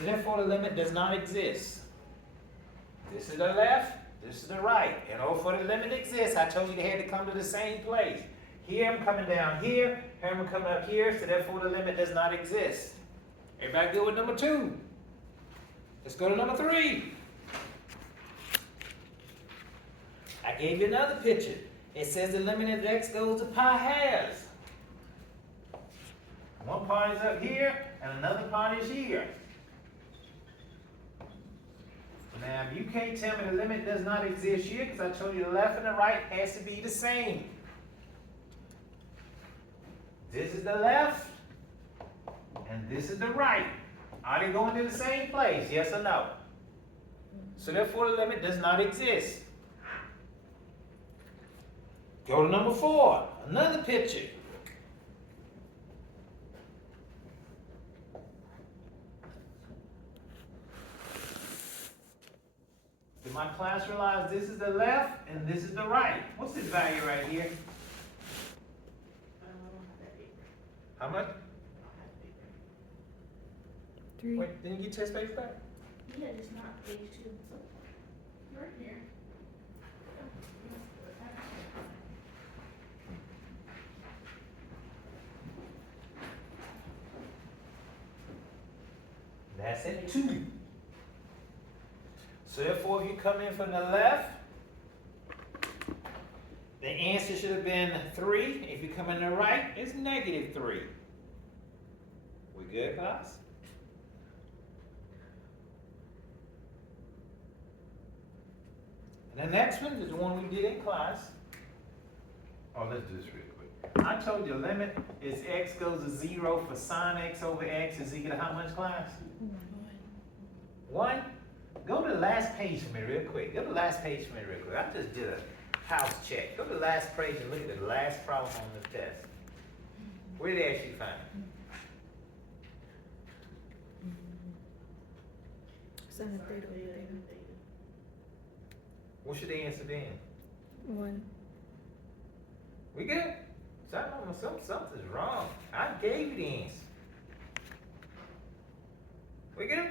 So therefore the limit does not exist. This is the left, this is the right. In order for the limit to exist, I told you they had to come to the same place. Here I'm coming down here I'm coming up here, so therefore the limit does not exist. Everybody good with number 2? Let's go to number 3. I gave you another picture. It says the limit of x goes to pi halves. One part is up here, and another part is here. Now, you can't tell me the limit does not exist here, because I told you the left and the right has to be the same. This is the left, and this is the right. Are they going to the same place? Yes or no? So therefore the limit does not exist. Go to number 4, another picture. Did my class realize this is the left and this is the right? What's this value right here? How much? 3. Wait, didn't you get test paper back? Yeah, it's not page 2. Right here. That's it, 2. So therefore, if you come in from the left, the answer should have been 3. If you come in the right, it's negative 3. We good, class? And the next one is the one we did in class. Oh, let's do this real quick. I told you the limit is x goes to 0 for sine x over x is equal to how much, class? 1? Go to the last page for me real quick. Go to the last page for me real quick. I just did a house check. Go to the last page and look at the last problem on the test. Where did they actually find it? Sine of theta over theta. What should the answer be? 1. We good? Something's wrong. I gave you the answer. We good?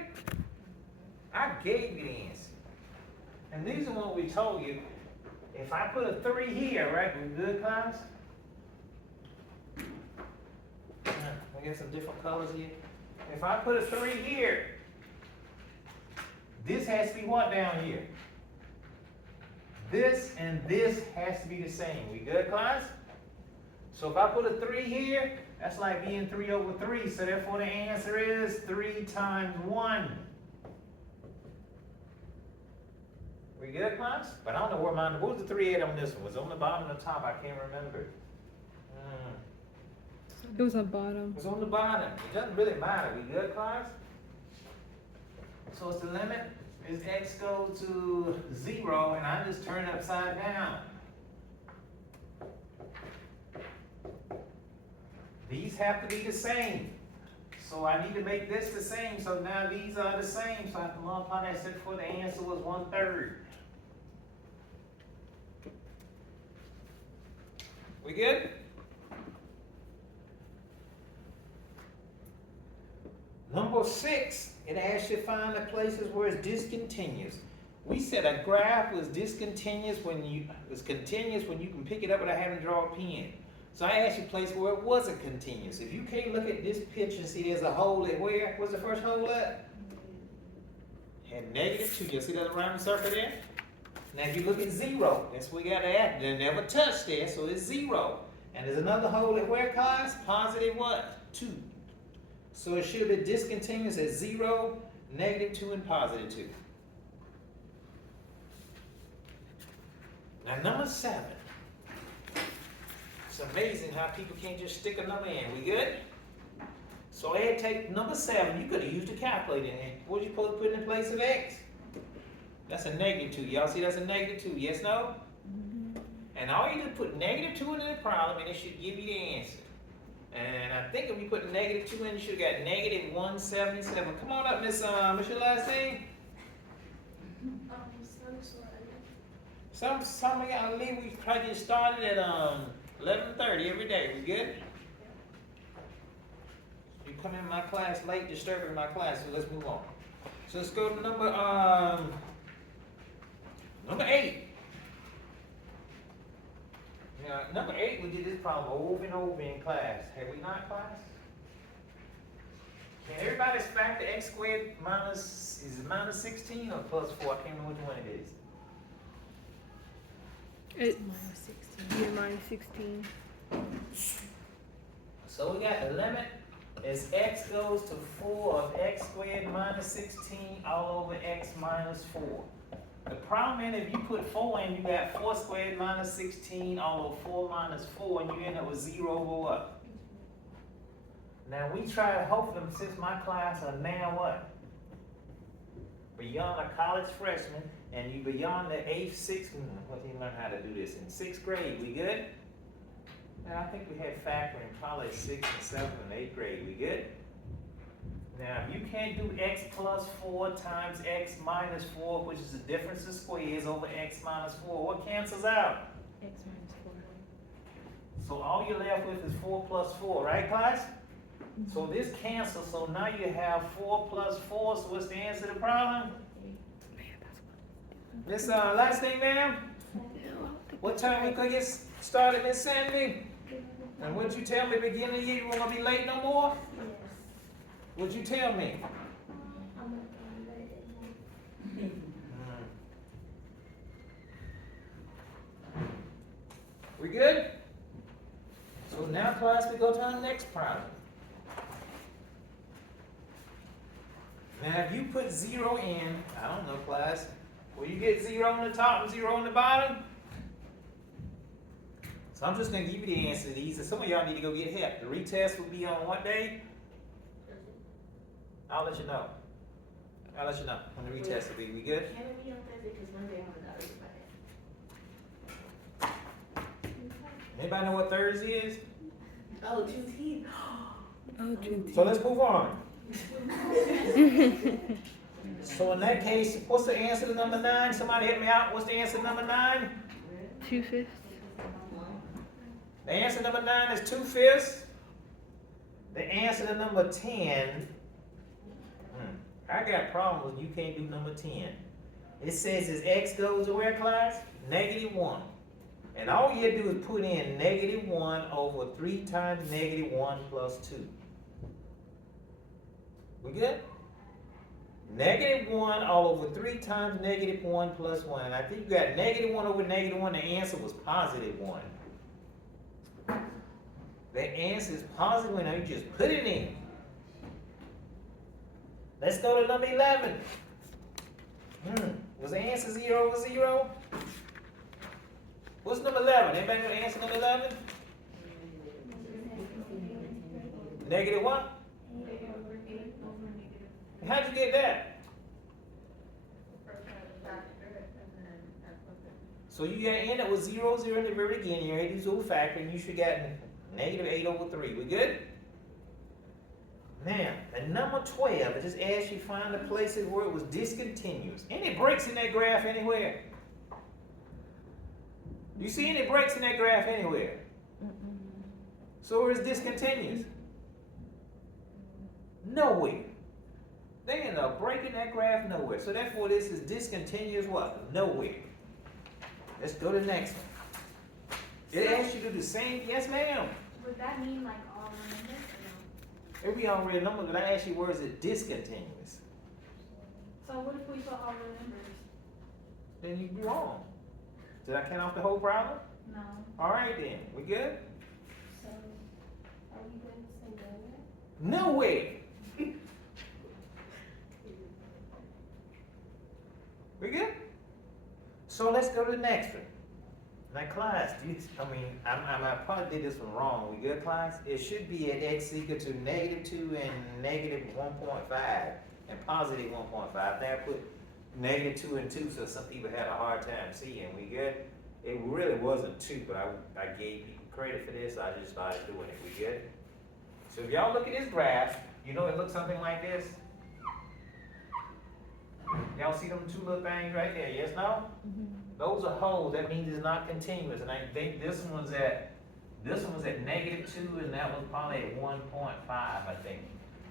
I gave you the answer. And these are what we told you. If I put a 3 here, right, we good, class? I got some different colors here. If I put a 3 here, this has to be what down here? This and this has to be the same. We good, class? So if I put a 3 here, that's like being 3 over 3. So therefore the answer is 3 times 1. We good, class? But I don't know where mine, what was the 3 at on this one? Was it on the bottom or the top? I can't remember. It was on bottom. It was on the bottom. It doesn't really matter. We good, class? So it's the limit is x goes to 0, and I just turn it upside down. These have to be the same. So I need to make this the same. So now these are the same. So I have to multiply that, except for the answer was 1/3. We good? Number 6, it asks you to find the places where it's discontinuous. We said a graph was discontinuous when you can pick it up without having to draw a pen. So I asked you a place where it wasn't continuous. If you can't look at this picture and see there's a hole at where? What's the first hole at? At -2. You see that round circle there? Now if you look at 0, that's where we got to add. They never touched there, so it's 0. And there's another hole at where, class? Positive what? 2. So it should be discontinuous at 0, -2, and +2. Now number 7. It's amazing how people can't just stick a number in. We good? So I had to take number 7. You could have used a calculator in here. What you supposed to put in place of x? That's a -2. Y'all see that's a -2. Yes, no? And all you do is put -2 in the problem and it should give you the answer. And I think if you put -2 in, you should have got -177. Come on up, Miss, what's your last name? Some of y'all leave, we try to get started at 11:30 every day. We good? You come in my class late, disturbing my class, so let's move on. So let's go to number 8. Now, number 8, we did this problem over and over in class. Have we not, class? Can everybody factor x squared minus, is it minus 16 or plus 4? I can't remember which one it is. It's Minus 16. yeah, minus 16. So we got the limit as x goes to 4 of x squared minus 16 all over x minus 4. The problem is if you put 4 in, you got 4 squared minus 16 all over 4 minus 4, and you end up with 0 over what? Now we try to hope them, since my class are now what? Beyond a college freshman, and you beyond the 8th, 6th, what do you learn how to do this in 6th grade? We good? Now I think we had factor in college 6th and 7th and 8th grade. We good? Now if you can't do x plus 4 times x minus 4, which is the difference of squares over x minus 4, what cancels out? X minus 4. So all you're left with is 4 plus 4, right class? So this cancels, so now you have 4 plus 4, so what's the answer to the problem? Miss last thing, ma'am? What time we could get started, Miss Sandy? And what'd you tell me at the beginning of the year you weren't gonna be late no more? Yes. What'd you tell me? I'm not gonna We good? So now class, we go to our next problem. Now if you put 0 in, I don't know class, will you get 0 on the top and 0 on the bottom? So I'm just gonna give you the answer to these, and some of y'all need to go get help. The retest will be on what day? I'll let you know. I'll let you know when the retest will be. We good? Can it be on Thursday? Because Monday I'm gonna die. Anybody know what Thursday is? Oh, Juneteenth. Oh, Juneteenth. So let's move on. So in that case, what's the answer to number 9? Somebody help me out. What's the answer to number 9? 2/5. The answer to number 9 is 2/5. The answer to number 10. I got problems when you can't do number 10. It says as x goes to where, class? -1. And all you do is put in -1 over 3 times -1 plus 2. We good? -1 all over 3 times -1 plus 1. And I think you got -1 over -1. The answer was +1. The answer is +1. Now you just put it in. Let's go to number 11. Was the answer 0 over 0? What's number 11? Anybody know the answer to number 11? Negative what? How'd you get that? So you got to end up with 0, 0 at the very beginning. You already do factor, and you should get -8 over 3. We good? Now, at number 12, it just asks you to find the places where it was discontinuous. Any breaks in that graph anywhere? You see any breaks in that graph anywhere? So where is discontinuous? Nowhere. There ain't a break in that graph nowhere. So therefore this is discontinuous what? Nowhere. Let's go to the next one. It asks you to do the same, yes ma'am. Would that mean like all the numbers or no? It'll be on real numbers, but I ask you where is it discontinuous? So what if we put all the numbers? Then you'd be wrong. Did I count off the whole problem? No. Alright then, we good? So are we going to say nowhere? Nowhere. We good? So let's go to the next one. Now class, I probably did this one wrong. We good class? It should be at x equal to -2 and -1.5 and +1.5. Now I put -2 and 2 so some people had a hard time seeing. We good? It really wasn't 2, but I gave people credit for this. I just started doing it. We good? So if y'all look at this graph, you know it looks something like this. Y'all see them 2 little things right there? Yes, no? Those are holes. That means it's not continuous. And I think this one was at -2, and that was probably at 1.5. I think.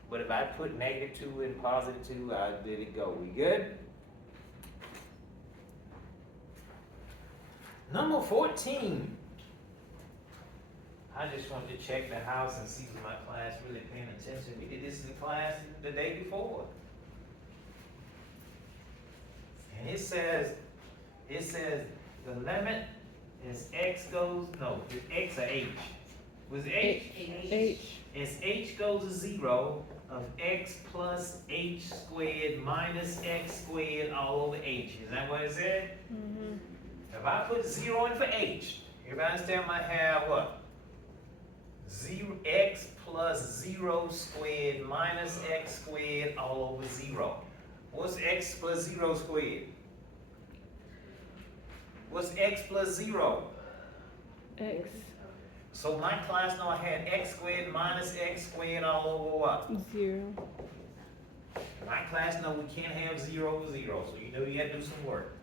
But if I put -2 and +2, I did it go. We good? Number 14. I just wanted to check the house and see if my class really paying attention. We did this in class the day before. And it says the limit is x goes, no, it's x or h. Was it h? H. As h goes to 0 of x plus h squared minus x squared all over h. Is that what it said? Mm-hmm. If I put 0 in for h, everybody understand I have what? 0x plus 0 squared minus x squared all over 0. What's x plus 0 squared? What's x plus 0? X. So my class know I had x squared minus x squared all over what? 0. My class know we can't have 0 over 0, so you know you gotta do some work.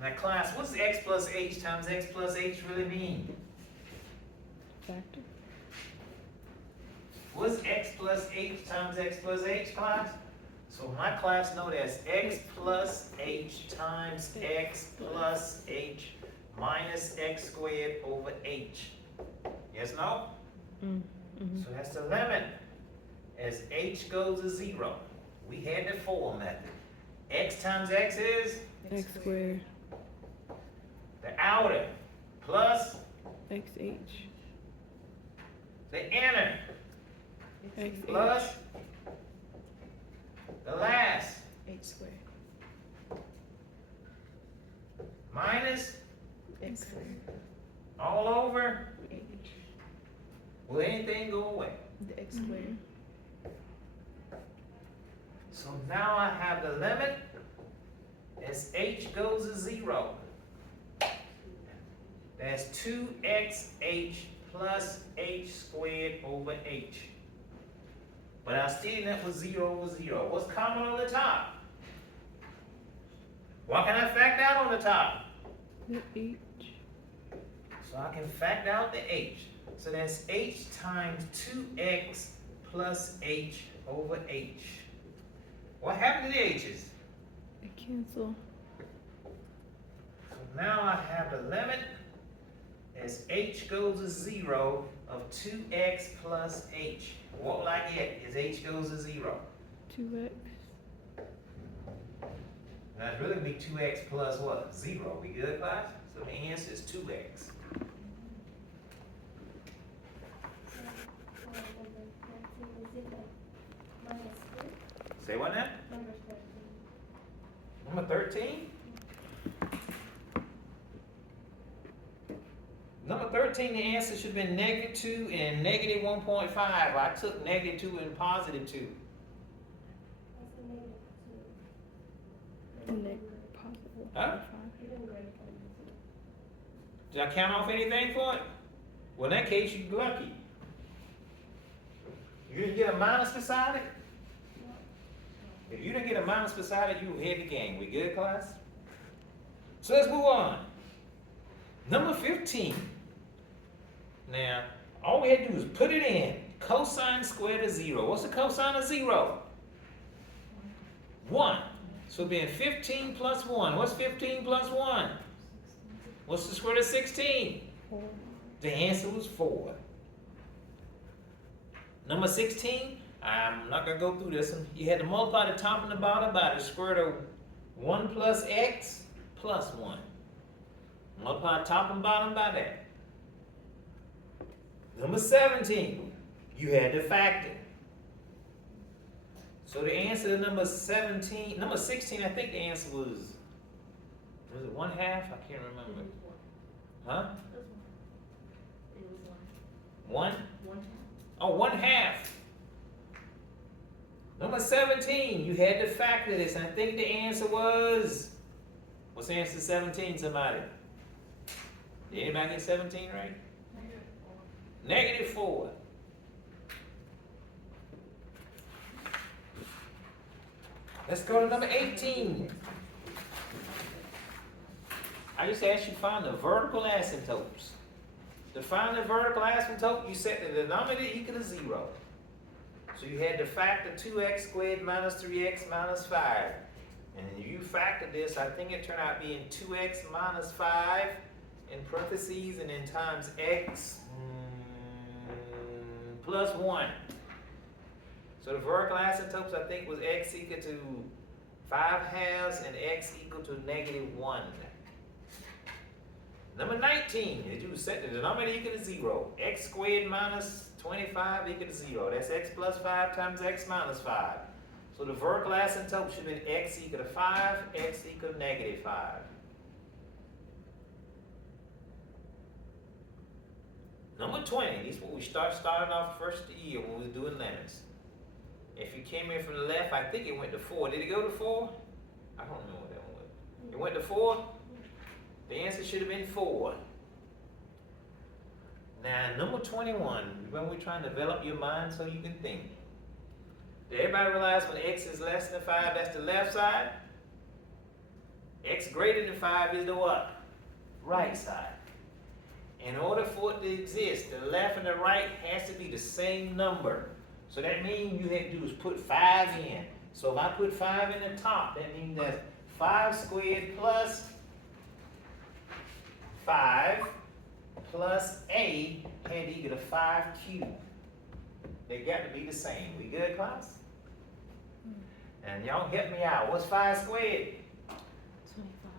Now class, what's x plus h times x plus h really mean? Factor. What's x plus h times x plus h, class? So my class know that's x plus h times x plus h minus x squared over h. Yes, no? Mm-hmm. So that's the limit as h goes to 0. We had the form method. X times x is X squared. the outer plus XH. the inner XH. plus the last H squared. minus X squared. all over. H. Will anything go away? The X squared. So now I have the limit as h goes to 0. That's 2xh plus h squared over h. But I still end up with 0 over 0. What's common on the top? What can I factor out on the top? The H. So I can factor out the h. So that's h times 2x plus h over h. What happened to the h's? I cancel. So now I have the limit as h goes to 0 of 2x plus h. What will I get as h goes to 0? 2X. Now it's really be 2x plus what? 0. We good, class? So the answer is 2x. Say what now? Number 13? Number 13, the answer should have been -2 and -1.5. I took -2 and +2. Positive. Huh? 5. Did I count off anything for it? Well, in that case, you're lucky. You didn't get a minus beside it? If you didn't get a minus beside it, you ahead the game. We good, class? So let's move on. Number 15. Now, all we had to do is put it in. Cosine squared of 0. What's the cosine of 0? 1. So being 15 plus 1. What's 15 plus 1? What's the square root of 16? 4. The answer was 4. Number 16, I'm not going to go through this one. You had to multiply the top and the bottom by the square root of 1 plus x plus 1. Multiply top and bottom by that. Number 17, you had to factor. So the answer to number 16, I think the answer was it 1/2? I can't remember. Huh? It was 1? 1. Oh, 1/2. Number 17, you had to factor this. And I think the answer was, what's the answer to 17, somebody? Did anybody get 17 right? -4. Let's go to number 18. I just asked you to find the vertical asymptotes. To find the vertical asymptote, you set the denominator equal to 0. So you had to factor 2x squared minus 3x minus 5. And you factor this, I think it turned out being 2x minus 5 in parentheses and then times x plus 1. So the vertical asymptotes I think was x equal to 5/2 and x equal to -1. Number 19, did you set the denominator equal to 0? X squared minus 25 equal to 0. That's x plus 5 times x minus 5. So the vertical asymptote should have been x equal to 5, x equal to -5. Number 20, this is what we started off first of the year when we were doing limits. If you came in from the left, I think it went to 4. Did it go to 4? I don't remember what that one was. It went to 4? The answer should have been 4. Now, number 21, when we're trying to develop your mind so you can think. Did everybody realize when x is less than 5, that's the left side? X greater than 5 is the what? Right side. In order for it to exist, the left and the right has to be the same number. So that means you have to do is put 5 in. So if I put 5 in the top, that means that's 5 squared plus 5 plus a had to equal to 5 cubed. They got to be the same. We good, class? And y'all help me out. What's 5 squared? 25.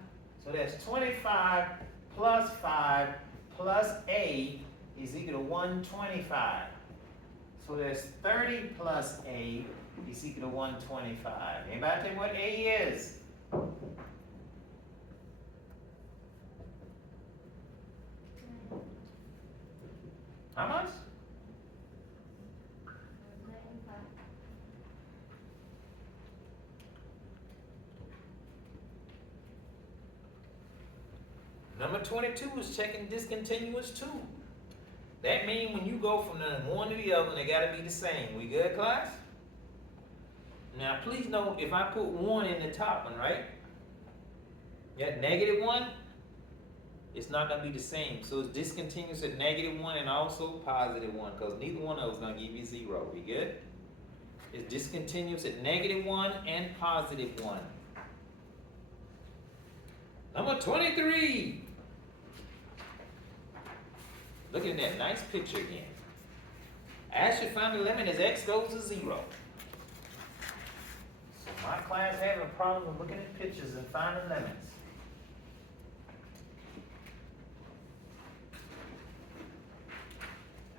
So that's 25 plus 5 plus a is equal to 125. So that's 30 plus a is equal to 125. Anybody tell me what a is? How much? 95. Number 22 is checking discontinuous too. That means when you go from the one to the other, they gotta be the same. We good, class? Now, please note, if I put 1 in the top one, right? That -1, it's not gonna be the same. So it's discontinuous at -1 and also +1, because neither one of those is gonna give you 0. We good? It's discontinuous at -1 and +1. Number 23. Look at that nice picture again. Ask you to find the limit as x goes to 0. So my class having a problem with looking at pictures and finding limits.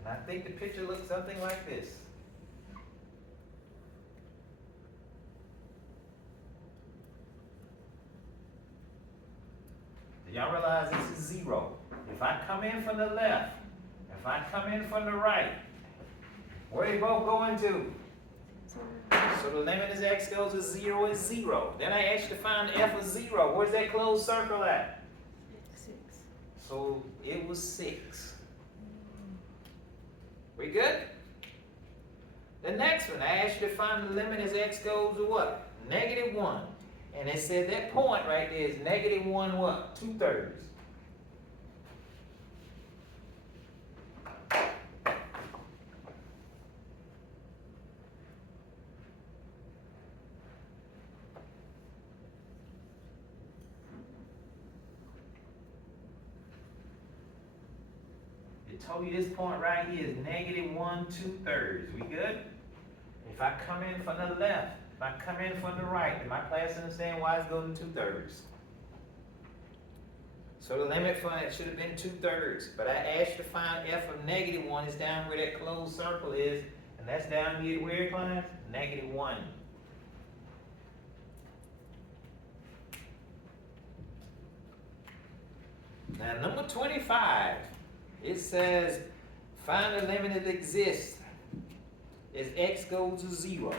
And I think the picture looks something like this. Do y'all realize this is 0? If I come in from the left, if I come in from the right, where they both going to? So the limit as x goes to 0 is 0. Then I asked you to find f of 0. Where's that closed circle at? 6. So it was 6. We good? The next one, I asked you to find the limit as x goes to what? -1. And it said that point right there is -1 what? 2/3. It told you this point right here is -1 2/3. We good? If I come in from the left, if I come in from the right, did my class understand why it's going to 2/3? So the limit for it should have been 2/3. But I asked you to find f of -1 is down where that closed circle is, and that's down here where, class? -1. Now number 25, it says find the limit that exists as x goes to 0.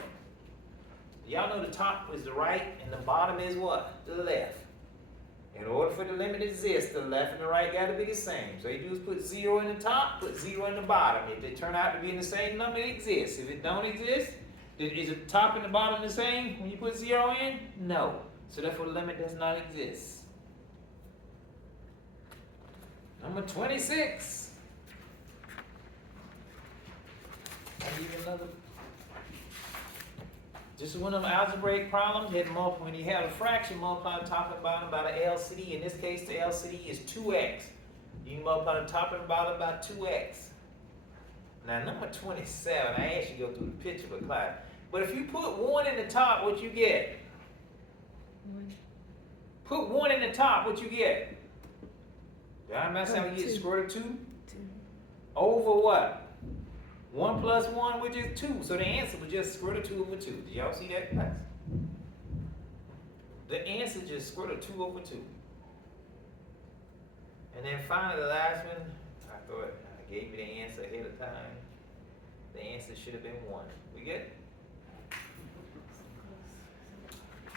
Y'all know the top is the right and the bottom is what? The left. In order for the limit to exist, the left and the right gotta be the same. So you do is put 0 in the top, put 0 in the bottom. If they turn out to be in the same number, it exists. If it don't exist, is the top and the bottom the same when you put 0 in? No. So therefore the limit does not exist. Number 26. I give you another Just one of them algebraic problems, you had to multiply, when you have a fraction, multiply the top and bottom by the LCD. In this case, the LCD is 2x. You can multiply the top and bottom by 2x. Now, number 27, I asked you to go through the picture for class. But if you put 1 in the top, what you get? 1. Put 1 in the top, what you get? I'm not saying you get 2. square root of 2. 2. Over what? 1 plus 1, which is 2. So the answer was just square root of 2 over 2. Did y'all see that class? The answer just square root of 2 over 2. And then finally the last one, I thought I gave you the answer ahead of time. The answer should have been 1. We good?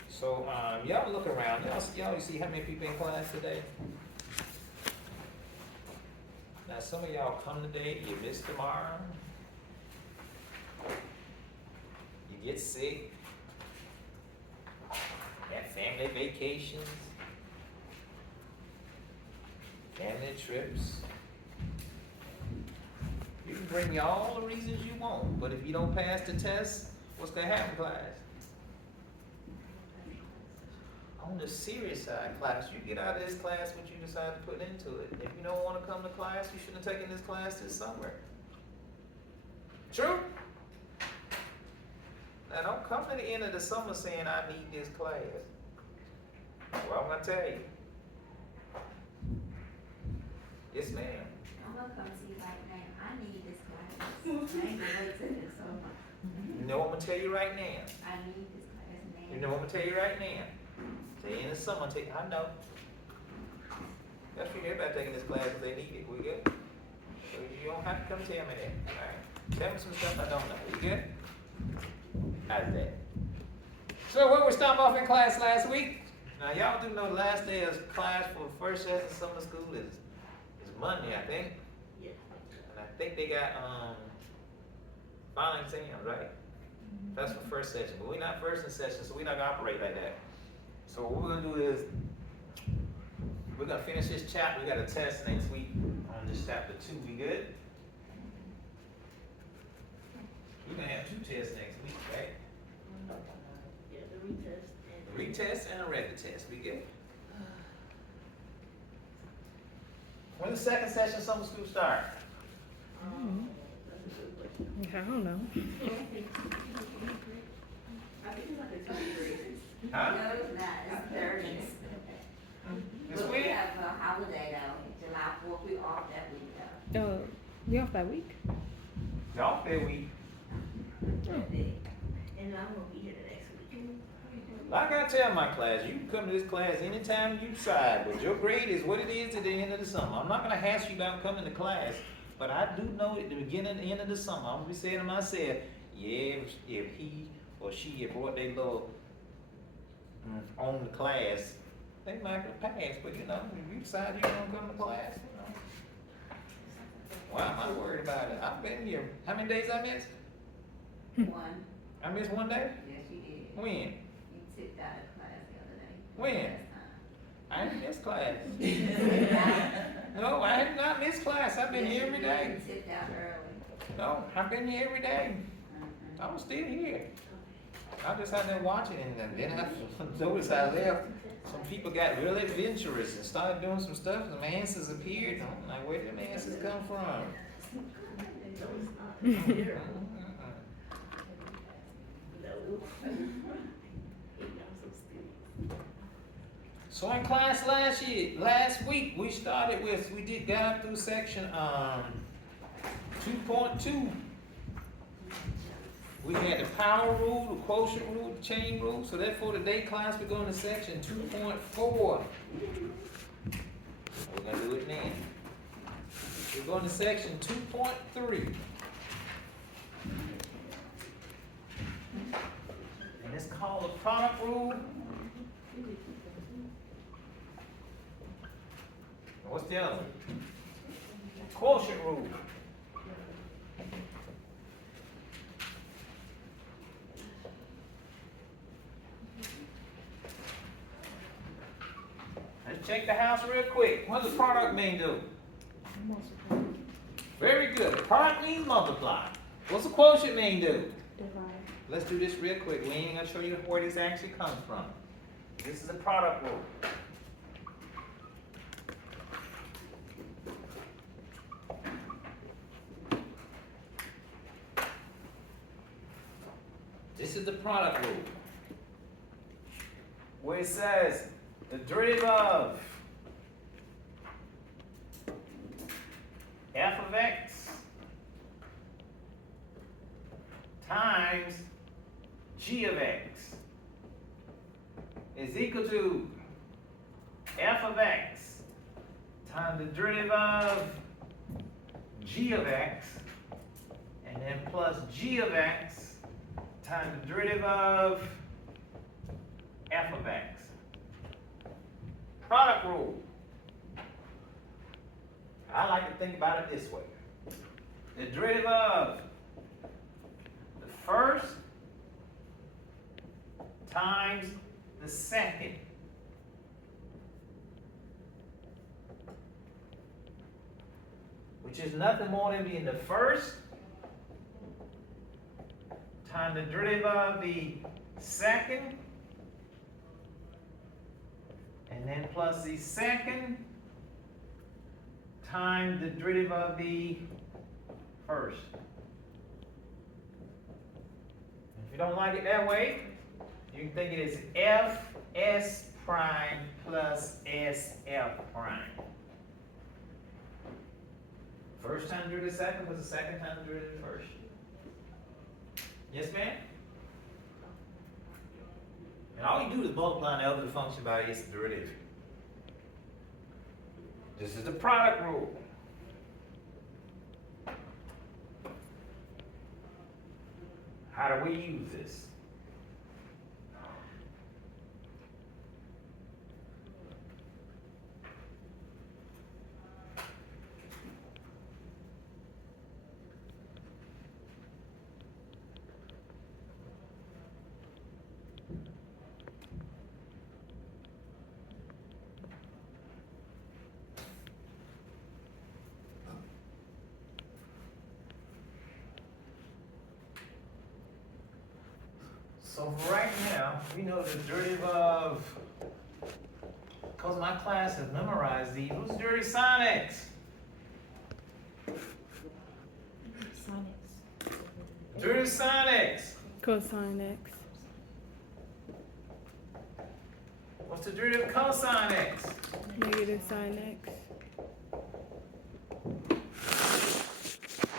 So y'all look around. Y'all see how many people in class today? Now some of y'all come today, you miss tomorrow. You get sick. Have family vacations. Family trips. You can bring me all the reasons you want, but if you don't pass the test, what's gonna happen, class? On the serious side, class, you get out of this class what you decide to put into it. If you don't want to come to class, you shouldn't have taken this class this summer. True? Now don't come to the end of the summer saying I need this class. Well, I'm gonna tell you. Yes, ma'am. I'm gonna come see right now, I need this class. I ain't gonna wait till next summer. You know what I'm gonna tell you right now. I need this class now. You know what I'm gonna tell you right now. The end of summer, I know. That's for everybody taking this class if they need it. We good? So you don't have to come tell me that. All right. Tell me some stuff I don't know. We good? How's that? So what we stopped off in class last week? Now y'all do know the last day of class for the first session of summer school is Monday, I think. Yeah. And I think they got final exams, right? That's for first session, but we're not first in session, so we're not gonna operate like that. So what we're gonna do is we're gonna finish this chapter. We got a test next week on this chapter 2. We good? We're gonna have 2 tests next week, right? Yeah, the retest. A retest and a regular test. We good? When the second session of summer school start? That's a good question. I don't know. I think it's like a 2nd grade. Huh? No, it's not, it's Thursday. This But we week? have a holiday though, July 4th, we off that week though. We off that week? Y'all fair week. And I'm gonna be here the next week. Like I tell my class, you can come to this class anytime you decide, but your grade is what it is at the end of the summer. I'm not gonna ask you about coming to class, but I do know at the beginning and end of the summer, I'm gonna be saying to myself, yeah, if he or she had brought their little on the class, they might have passed, but you know, if you decide you don't come to class, you know. Why am I worried about it? I've been here, how many days I missed? One, I missed 1 day? yes you did. When? You took out of class the other day. When? I didn't miss class. Last time. No, I have not missed class. I've been Yes, here you every did. day. You tipped out early. No, I've been here every day. Mhm. I'm still here. I just out there watching, and then I noticed I left. Some people got really adventurous and started doing some stuff. Some answers appeared. I'm like, where did the answers come from? So in class last week, we got up through section 2.2. We had the power rule, the quotient rule, the chain rule. So therefore, today class we're going to section 2.4. We're gonna do it now. We're going to section 2.3. And it's called the product rule. And what's the other one? Quotient rule. Let's check the house real quick. What does product mean do? Very good. Product means multiply. What's the quotient mean do? Divide. let's do this real quick. We ain't gonna show you where this actually comes from. This is a product rule. This is the product rule. Where it says the derivative of f of x times g of x is equal to f of x times the derivative of g of x, and then plus g of x times the derivative of f of x. Product rule. I like to think about it this way. The derivative of the first times the second which is nothing more than being the first times the derivative of the second, and then plus the second times the derivative of the first. If you don't like it that way, you can think it as fs prime plus sf prime. First time derivative of the second was the second time derivative of the first. Yes, ma'am? And all you do is multiply the other function by its derivative. This is the product rule. How do we use this? So for right now, we know the derivative of, because my class has memorized these, what's the derivative of sin x? Derivative of sin x. Cosine x. What's the derivative of cosine x? Negative sine x.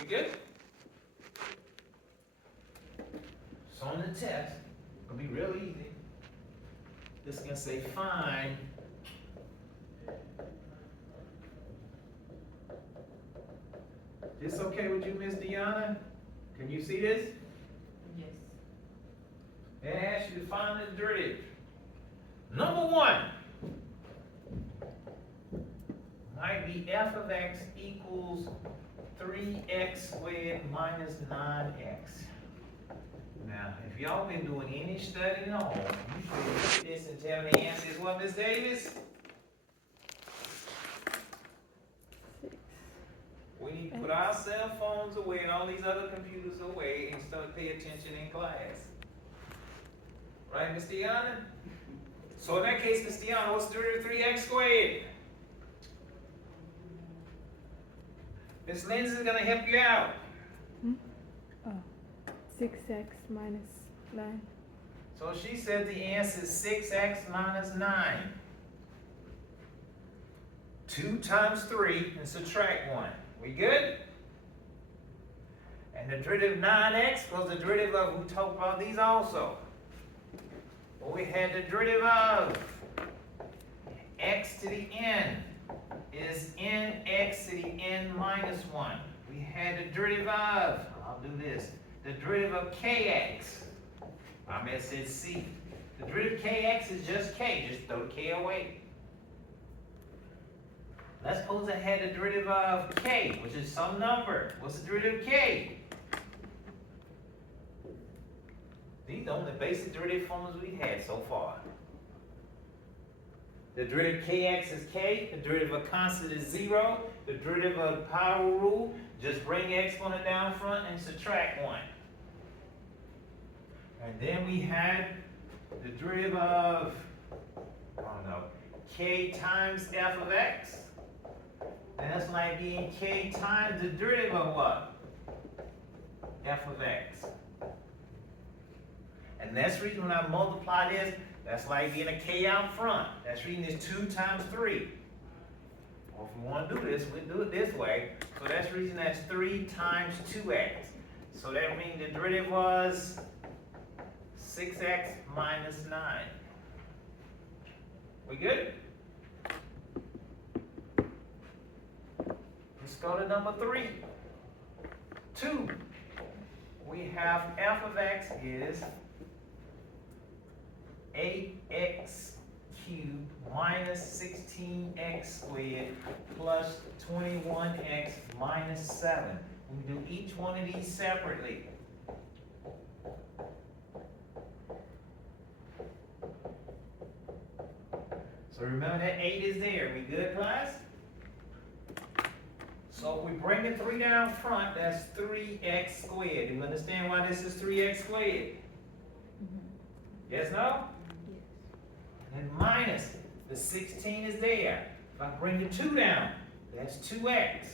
You good? So on the test, it'll be real easy. This is gonna say find this okay with you, Miss Deanna? Can you see this? Yes. It asks you to find the derivative. Number one might be f of x equals 3x squared minus 9x. Now, if y'all been doing any studying at home, you should look at this and tell me the answer is what, Miss Davis? We need to put our cell phones away and all these other computers away and start paying attention in class. Right, Miss Deanna? So in that case, Miss Deanna, what's the derivative of 3x squared? Miss Lindsay's gonna help you out. 6x minus 9. So she said the answer is 6x minus 9. 2 times 3 and subtract 1. We good? And the derivative of 9x was the derivative of, we talked about these also. Well, we had the derivative of x to the n is nx to the n minus 1. We had the derivative of, I'll do this, the derivative of kx. I meant said c. The derivative of kx is just k, just throw the k away. Let's suppose I had the derivative of k, which is some number. What's the derivative of k? These are the only basic derivative formulas we had so far. The derivative of kx is k, the derivative of constant is 0, the derivative of power rule, just bring the exponent down front and subtract 1. And then we had the derivative of, I don't know, k times f of x. And that's like being k times the derivative of what? F of x. And that's the reason when I multiply this, that's like being a k out front. That's reading this 2 times 3. Or if we want to do this, we do it this way. So that's the reason that's 3 times 2x. So that means the derivative was 6x minus 9. We good? Let's go to number 3. 2. We have f of x is 8x cubed minus 16x squared plus 21x minus 7. We do each one of these separately. So remember that 8 is there. We good, class? So if we bring the 3 down front, that's 3x squared. Do you understand why this is 3x squared? Yes, no? And minus the 16 is there. If I bring the 2 down, that's 2x.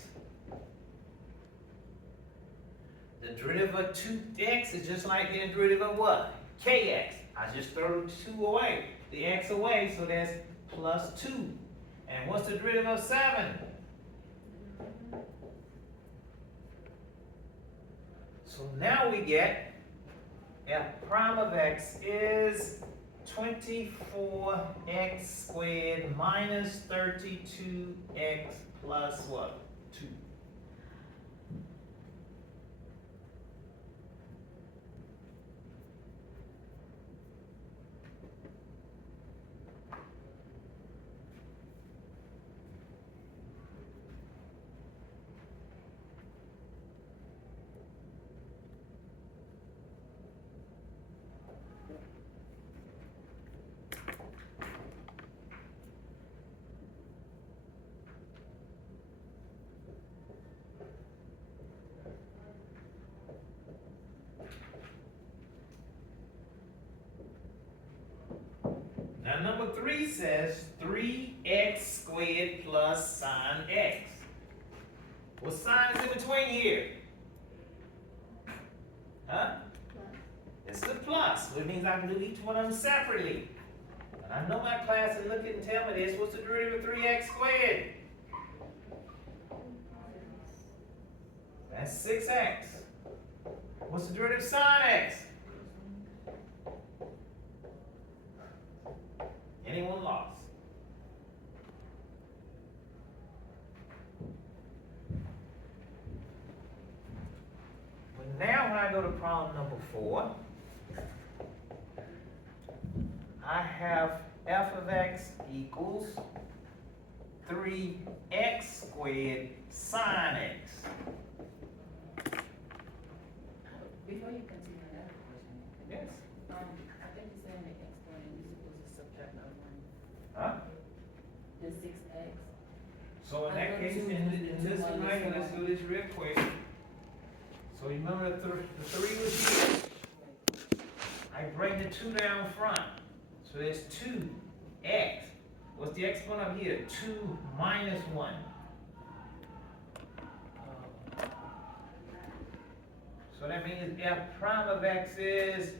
The derivative of 2x is just like the derivative of what? Kx. I just throw the 2 away, the x away, so that's plus 2. And what's the derivative of 7? So now we get f prime of x is 24x squared minus 32x plus what? 2. Now number 3 says 3x squared plus sine x. What sign is in between here? Huh? It's the plus, which means I can do each one of them separately. And I know my class will look and tell me this. What's the derivative of 3x squared? That's 6x. What's the derivative of sine x? Anyone lost? But now when I go to problem number 4, I have f of x equals 3x squared sine x. Before you continue, I have a question. Yes. I think you're saying the exponent, you're supposed to subtract out 1. Huh? The 6x. So in that case, in this right, let's do this real quick. So remember the 3 was here. I bring the 2 down front. So there's 2x. What's the exponent up here? 2 minus 1. So that means f prime of x is